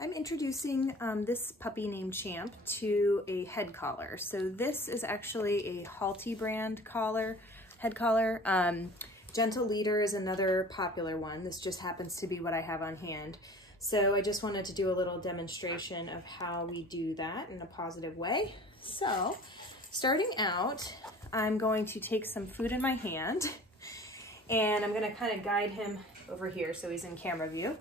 I'm introducing this puppy named Champ to a head collar. So this is actually a Halti brand collar, head collar. Gentle Leader is another popular one. This just happens to be what I have on hand. So I just wanted to do a little demonstration of how we do that in a positive way. So starting out, I'm going to take some food in my hand and I'm gonna kind of guide him over here so he's in camera view.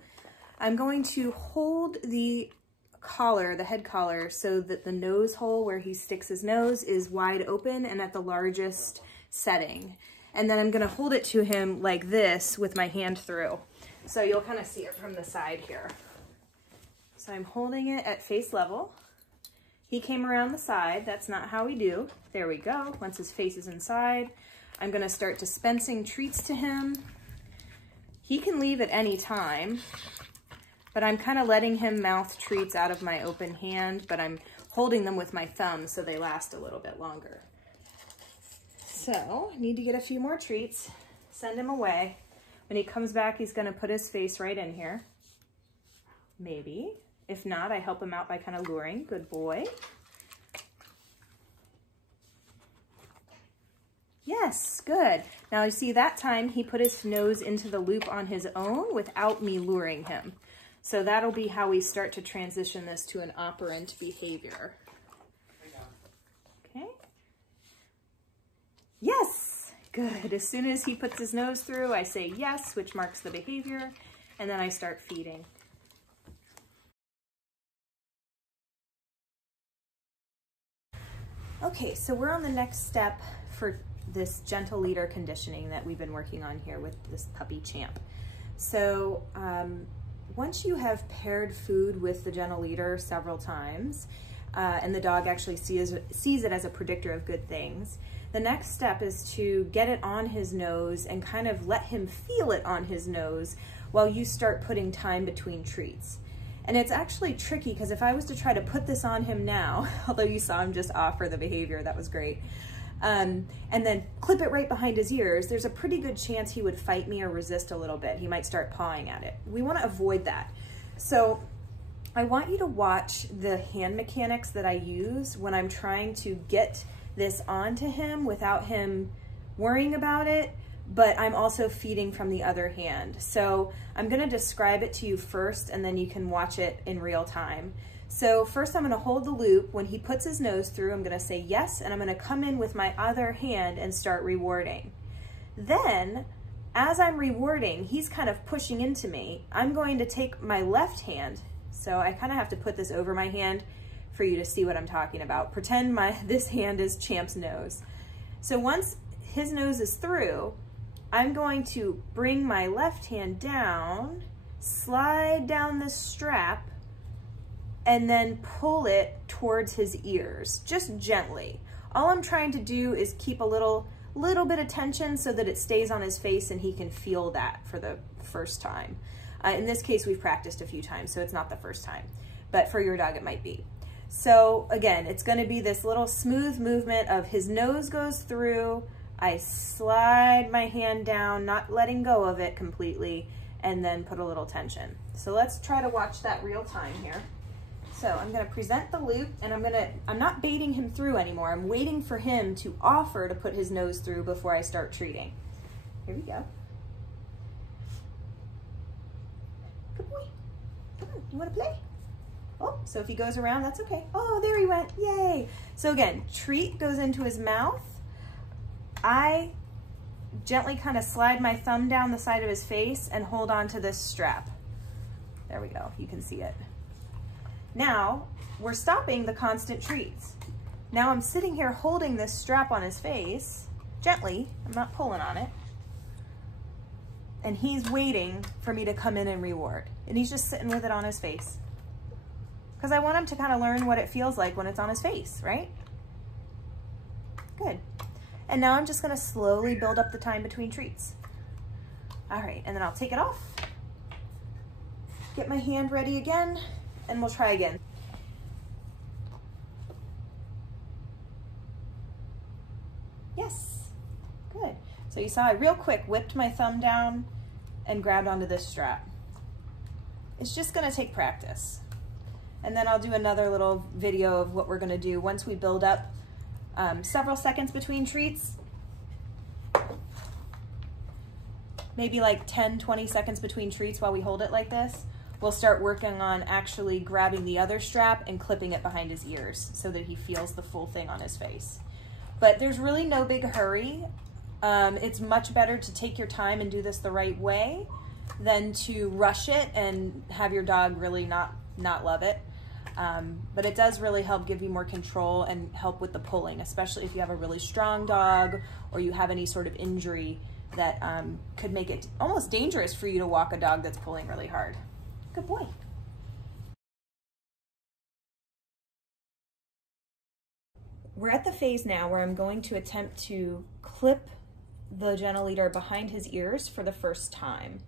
I'm going to hold the collar, the head collar, so that the nose hole where he sticks his nose is wide open and at the largest setting. And then I'm gonna hold it to him like this with my hand through. So you'll kind of see it from the side here. So I'm holding it at face level. He came around the side. That's not how we do. There we go. Once his face is inside, I'm gonna start dispensing treats to him. He can leave at any time, but I'm kind of letting him mouth treats out of my open hand, but I'm holding them with my thumb so they last a little bit longer. So I need to get a few more treats, send him away. When he comes back, he's gonna put his face right in here. Maybe. If not, I help him out by kind of luring. Good boy. Yes, good. Now you see that time he put his nose into the loop on his own without me luring him. So that'll be how we start to transition this to an operant behavior. Okay. Yes, good. As soon as he puts his nose through, I say yes, which marks the behavior, and then I start feeding. Okay, so we're on the next step for this gentle leader conditioning that we've been working on here with this puppy Champ. So once you have paired food with the gentle leader several times, and the dog actually sees it as a predictor of good things, the next step is to get it on his nose and kind of let him feel it on his nose while you start putting time between treats. And it's actually tricky because if I was to try to put this on him now, although you saw him just offer the behavior, that was great, and then clip it right behind his ears, there's a pretty good chance he would fight me or resist a little bit. He might start pawing at it. We want to avoid that. So I want you to watch the hand mechanics that I use when I'm trying to get this onto him without him worrying about it, but I'm also feeding from the other hand. So I'm gonna describe it to you first and then you can watch it in real time. So first I'm gonna hold the loop. When he puts his nose through, I'm gonna say yes, and I'm gonna come in with my other hand and start rewarding. Then, as I'm rewarding, he's kind of pushing into me. I'm going to take my left hand, so I kind of have to put this over my hand for you to see what I'm talking about. Pretend this hand is Champ's nose. So once his nose is through, I'm going to bring my left hand down, slide down the strap, and then pull it towards his ears, just gently. All I'm trying to do is keep a little bit of tension so that it stays on his face and he can feel that for the first time. In this case, we've practiced a few times, so it's not the first time, but for your dog, it might be. So again, it's gonna be this little smooth movement of his nose goes through, I slide my hand down, not letting go of it completely, and then put a little tension. So let's try to watch that real time here. So I'm gonna present the loop and I'm not baiting him through anymore. I'm waiting for him to offer to put his nose through before I start treating. Here we go. Good boy. Come on, you wanna play? Oh, so if he goes around, that's okay. Oh, there he went, yay. So again, treat goes into his mouth. I gently kind of slide my thumb down the side of his face and hold on to this strap. There we go, you can see it. Now, we're stopping the constant treats. Now I'm sitting here holding this strap on his face, gently, I'm not pulling on it. And he's waiting for me to come in and reward. And he's just sitting with it on his face. Because I want him to kind of learn what it feels like when it's on his face, right? Good. And now I'm just gonna slowly build up the time between treats. All right, and then I'll take it off, get my hand ready again, and we'll try again. Yes, good. So you saw I real quick whipped my thumb down and grabbed onto this strap. It's just gonna take practice. And then I'll do another little video of what we're gonna do once we build up several seconds between treats. Maybe like 10, 20 seconds between treats while we hold it like this. We'll start working on actually grabbing the other strap and clipping it behind his ears so that he feels the full thing on his face. But there's really no big hurry. It's much better to take your time and do this the right way than to rush it and have your dog really not love it. But it does really help give you more control and help with the pulling, especially if you have a really strong dog or you have any sort of injury that could make it almost dangerous for you to walk a dog that's pulling really hard. Good boy. We're at the phase now where I'm going to attempt to clip the gentle leader behind his ears for the first time.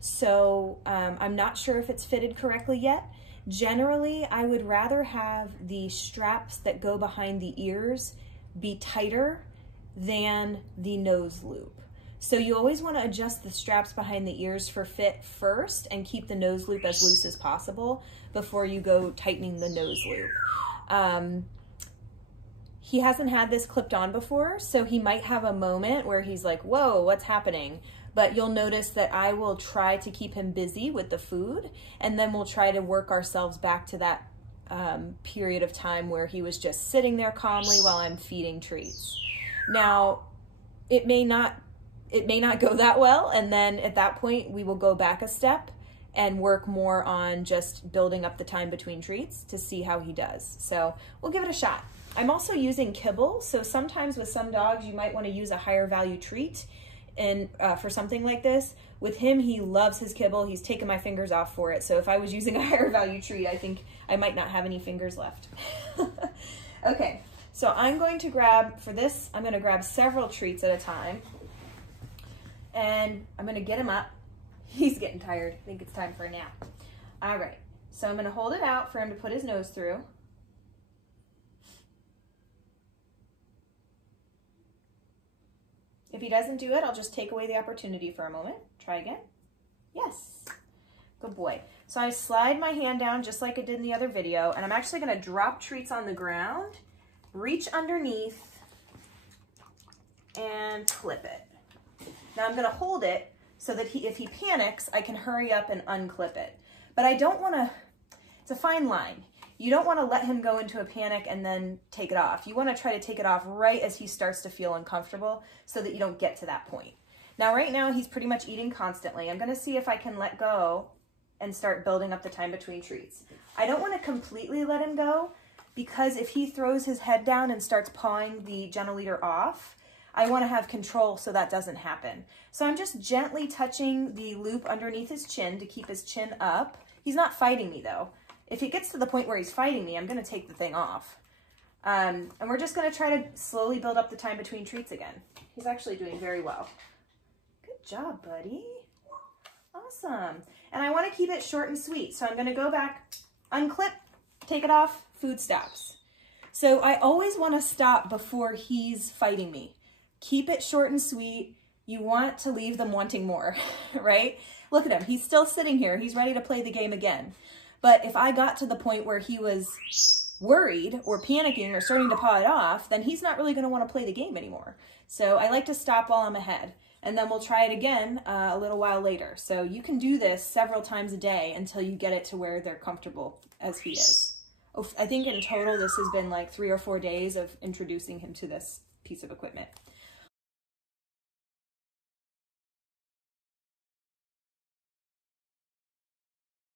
So I'm not sure if it's fitted correctly yet. Generally, I would rather have the straps that go behind the ears be tighter than the nose loop. So you always want to adjust the straps behind the ears for fit first and keep the nose loop as loose as possible before you go tightening the nose loop. He hasn't had this clipped on before, so he might have a moment where he's like, whoa, what's happening? But you'll notice that I will try to keep him busy with the food, and then we'll try to work ourselves back to that period of time where he was just sitting there calmly while I'm feeding treats. Now, it may not go that well, and then at that point we will go back a step and work more on just building up the time between treats to see how he does. So we'll give it a shot. I'm also using kibble, so sometimes with some dogs you might want to use a higher value treat and for something like this. With him, he loves his kibble. He's taken my fingers off for it, so if I was using a higher value treat, I think I might not have any fingers left. Okay, so I'm going to grab, for this, I'm going to grab several treats at a time. And I'm gonna get him up. He's getting tired. I think it's time for a nap. All right, so I'm gonna hold it out for him to put his nose through. If he doesn't do it, I'll just take away the opportunity for a moment. Try again. Yes, good boy. So I slide my hand down just like I did in the other video, and I'm actually gonna drop treats on the ground, reach underneath, and clip it. Now I'm gonna hold it so that if he panics, I can hurry up and unclip it. But I don't wanna, it's a fine line. You don't wanna let him go into a panic and then take it off. You wanna try to take it off right as he starts to feel uncomfortable so that you don't get to that point. Now right now he's pretty much eating constantly. I'm gonna see if I can let go and start building up the time between treats. I don't wanna completely let him go because if he throws his head down and starts pawing the gentle leader off, I want to have control so that doesn't happen. So I'm just gently touching the loop underneath his chin to keep his chin up. He's not fighting me though. If it gets to the point where he's fighting me, I'm going to take the thing off. And we're just going to try to slowly build up the time between treats again. He's actually doing very well. Good job, buddy. Awesome. And I want to keep it short and sweet. So I'm going to go back, unclip, take it off, food stops. So I always want to stop before he's fighting me. Keep it short and sweet. You want to leave them wanting more, right? Look at him. He's still sitting here. He's ready to play the game again. But if I got to the point where he was worried or panicking or starting to paw it off, then he's not really going to want to play the game anymore. So I like to stop while I'm ahead. And then we'll try it again a little while later. So you can do this several times a day until you get it to where they're comfortable as he is. I think in total this has been like 3 or 4 days of introducing him to this piece of equipment.